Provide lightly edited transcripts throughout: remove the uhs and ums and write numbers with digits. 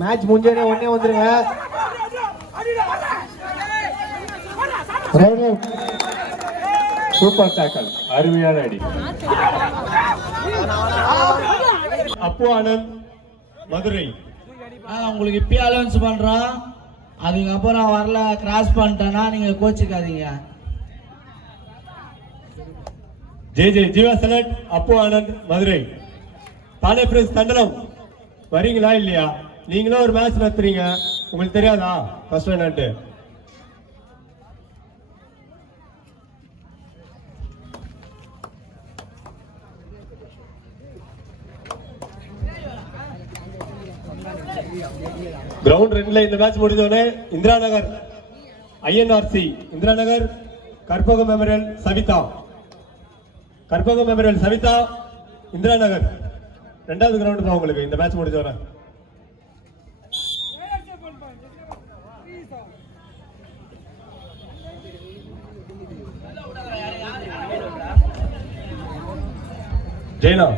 Match முடிஞ்சோடனே உடனே வந்துருங்க. சூப்பர் டாக்கல், அருமையான அடி. அப்பு ஆனந்த் மதுரை. உங்களுக்கு இப்பயே அலௌன்ஸ் பண்றோம், அதுக்கப்புறம் வரல கிராஸ் பண்ணிட்டேன்னா நீங்க கோச்சிக்காதீங்க. ஜே ஜீவா செலக்ட் அப்பு ஆனந்த் மதுரை. தானே பிரின்ஸ் தண்டலம் வரீங்களா இல்லையா? நீங்களும் ஒரு மேட்ச் நடத்துறீங்க, உங்களுக்கு தெரியாதா ஃபர்ஸ்ட் என்னன்ட்டு? கிரவுண்ட் 2ல இந்த மேட்ச் முடிஞ்சோடனே இந்திரா நகர் ஐஎன்ஆர்சி இந்திரா நகர் கற்பகம் மெமோரியல் சவிதா, கற்பகம் மெமோரியல் சவிதா இந்திரா நகர் 2வது கிரவுண்ட் தான் உங்களுக்கு இந்த மேட்ச் முடிஞ்சோடனே. ஜெயனா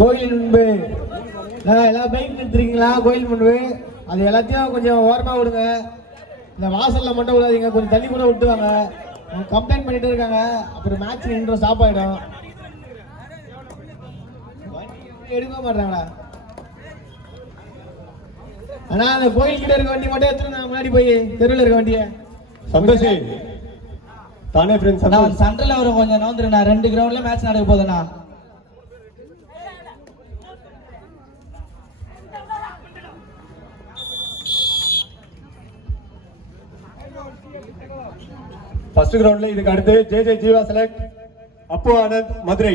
கோயில் முன்பு எல்லாம் பைக் நிறுத்துறீங்களா? கோயில் முன்பு அது எல்லாத்தையும் கொஞ்சம் ஓரமாக விடுங்க. இந்த வாசலில் மட்டும் விடாதீங்க, கொஞ்சம் தள்ளி கூட விட்டுவாங்க. கம்ப்ளைண்ட் பண்ணிட்டு இருக்காங்க, அப்புறம் மேட்ச் நின்று ஸ்டாப் ஆகிடும். எடுக்க மாட்டாங்களா? ஆனால் அந்த கோயில்கிட்ட இருக்க வண்டி மட்டும் எடுத்துருங்க, முன்னாடி போய் தெருவில் இருக்க வண்டியை. சந்தோஷி தானே ஃப்ரெண்ட்ஸ் சண்டல வரும், கொஞ்சம் நோந்துருண்ணா. 2 கிரவுண்ட்ல மேட்ச் நடக்க போகுதுண்ணா. ஃபர்ஸ்ட் கிரவுண்ட்ல இதுக்கு அடுத்து ஜே ஜீவா செலக்ட் அப்பு ஆனந்த் மதுரை.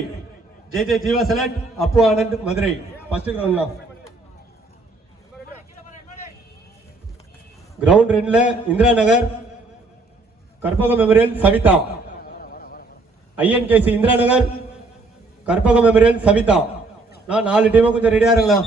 ஜே ஜீவா செலக்ட் அப்பு ஆனந்த் மதுரை ஃபர்ஸ்ட் கிரவுண்ட்ல. கிரவுண்ட் 2ல இந்திரா நகர் கற்பகம் மெமோரியல் சவிதா, ஐஎன்கேசி இந்திரா நகர் கற்பகம் மெமோரியல் சவிதா. நான் 4 டீமும் கொஞ்சம் ரெடியா இருங்களா?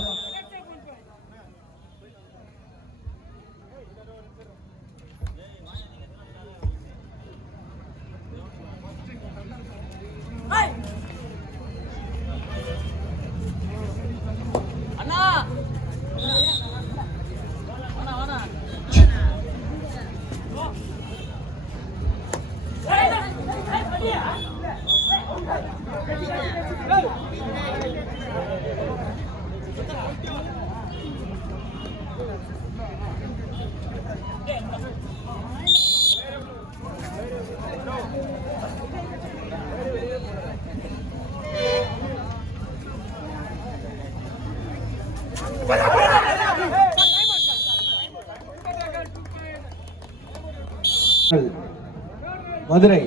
Madurai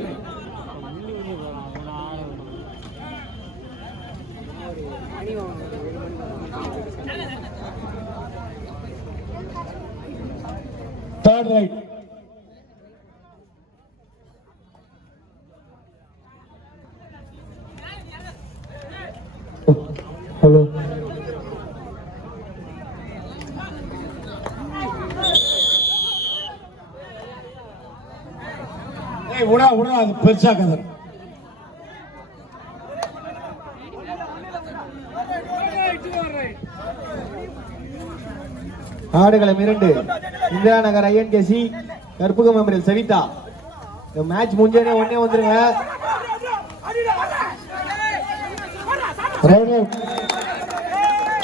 third right. Hello. Hey, what அது பெருசா கதை. ஆடுகளை மிரண்டு இந்திரா நகர் ஐஎன்கேசி கற்பகம் மெமோரியல் சவிதா. மேட்ச் முடிஞ்சோடனே உடனே வந்துருங்க.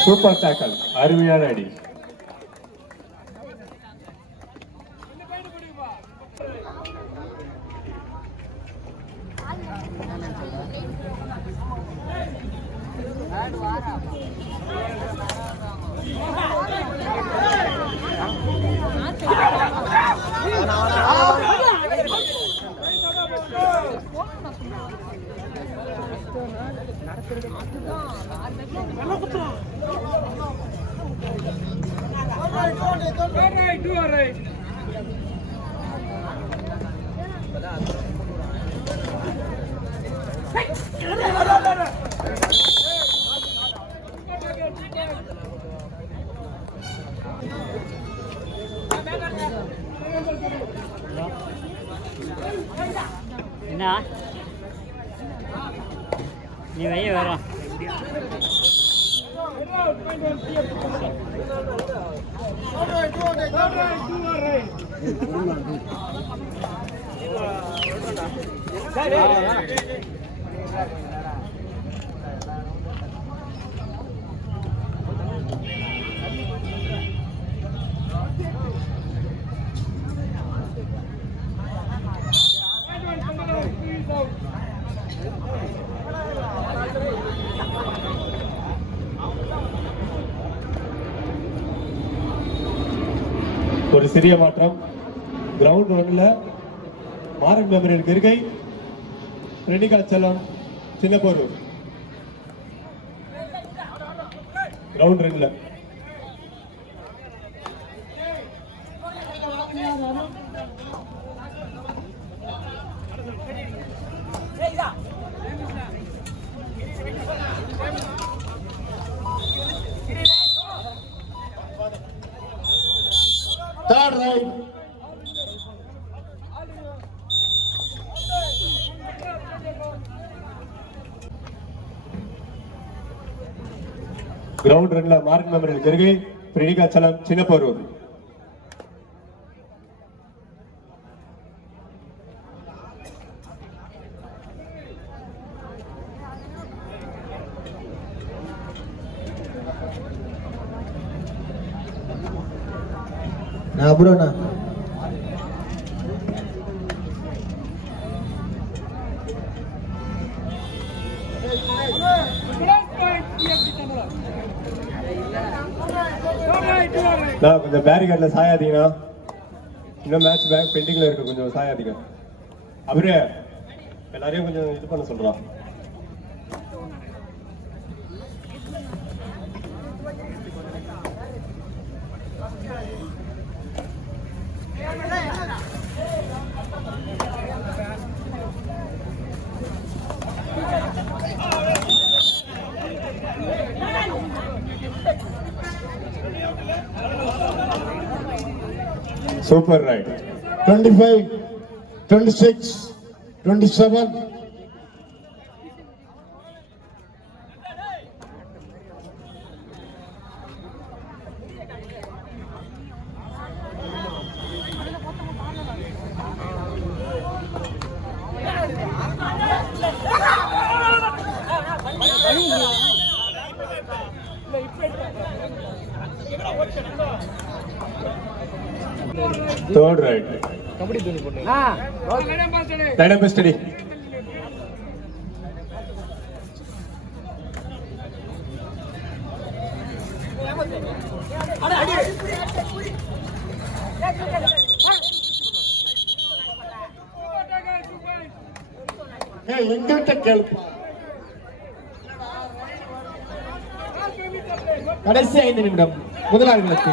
சூப்பர் டாக்கல், அருமையான அடி. என்ன நீ வைய வரோம் ஒரு சிறிய மாற்றம். கிரவுண்ட் 1ல மாறன் மெமரியல் கிருகை, ரெணிகாச்சலம் சின்னப்போரூர். கிரவுண்ட் 2ல Third right. கிரவுண்ட் 2ல மாறன் மெமரியல் கிருகை, ரெணிகாச்சலம் சின்னப்போரூர். நான் ப்ரோண்ணா கொஞ்சம் பேரிகார்ட்ல சாயாதீங்கன்னா, இன்னும் மேட்ச் பேக் பெண்டிங்ல இருக்கு, கொஞ்சம் சாயாதீங்க. அவரே எல்லாரையும் கொஞ்சம் இது பண்ண சொல்றான். Super right. 25, 26, 27. Third right. Dynamo steady. எங்கிட்ட கேள்ப்பா. கடைசி 5 நிமிடம் முதலாளிகளுக்கு.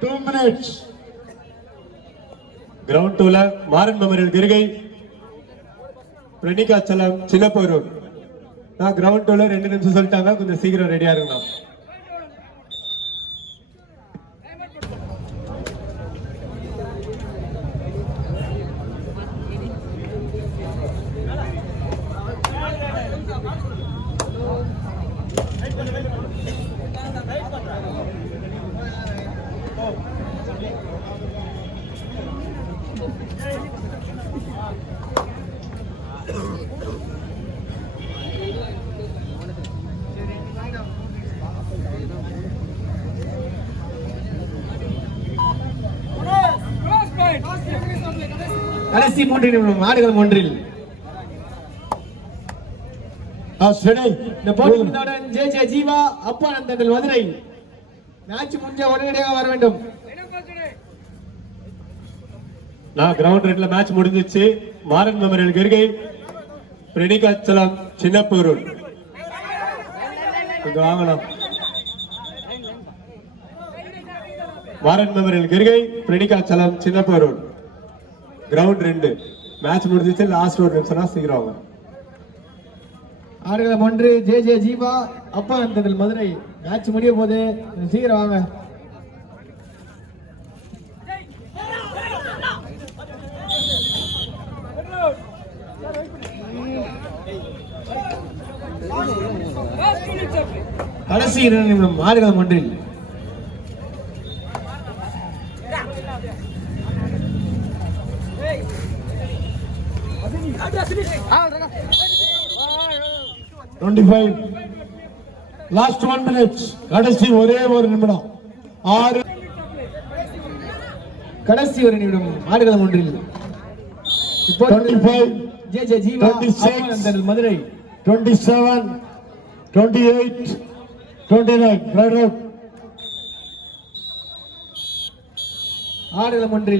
2 minutes. கிரவுண்ட் 2ல மாறன் மெமரியல் கிருகை, ரெணிகாச்சலம் சின்னப்போரூர். நான் கிரவுண்ட் 2ல 2 நிமிஷம் சொல்லிட்டாங்க, கொஞ்சம் சீக்கிரம் ரெடியா இருங்க. கடைசி 3 நிமிடம் ஆடுகள் 1-ல். இந்த போட்டி முடிந்தவுடன் ஜே ஜீவா அப்பானந்தன் மதுரை மேட்ச் முடிஞ்ச உடனடியாக வர வேண்டும். நான் கிரவுண்ட் ரெட்ல மேட்ச் முடிஞ்சிச்சு. மாறன் மெமரியல் கிருகை, பிரெடிகாச்சலம் சின்னப்பூரூர். கொஞ்சம் வாங்கலாம். மாறன் மெமரியல் கிருகை, பிரெடிகாச்சலம் சின்னப்பூரூர். கிரவுண்ட் 2 மேட்ச் முடிஞ்சிச்சு. லாஸ்ட் ஒரு நிமிஷம் சீக்கிரம் வாங்க. ஆடுகளம் 1 ஜே ஜீவா அப்பா அந்ததில் மதுரை. மேட்ச் முடிய போது சீக்கிரம் வாங்க. கடைசி 2 நிமிடம் ஆடுகளம் 1. Last 1 minute. கடைசி ஒரே ஒரு நிமிடம். 6 கடைசி 1 நிமிடம் ஆடுகளம் 1. இப்போ 25 ஜே ஜீவா 26 அப்பா அந்ததில் மதுரை. 27 28 29 right out. ஆடுகளம் 1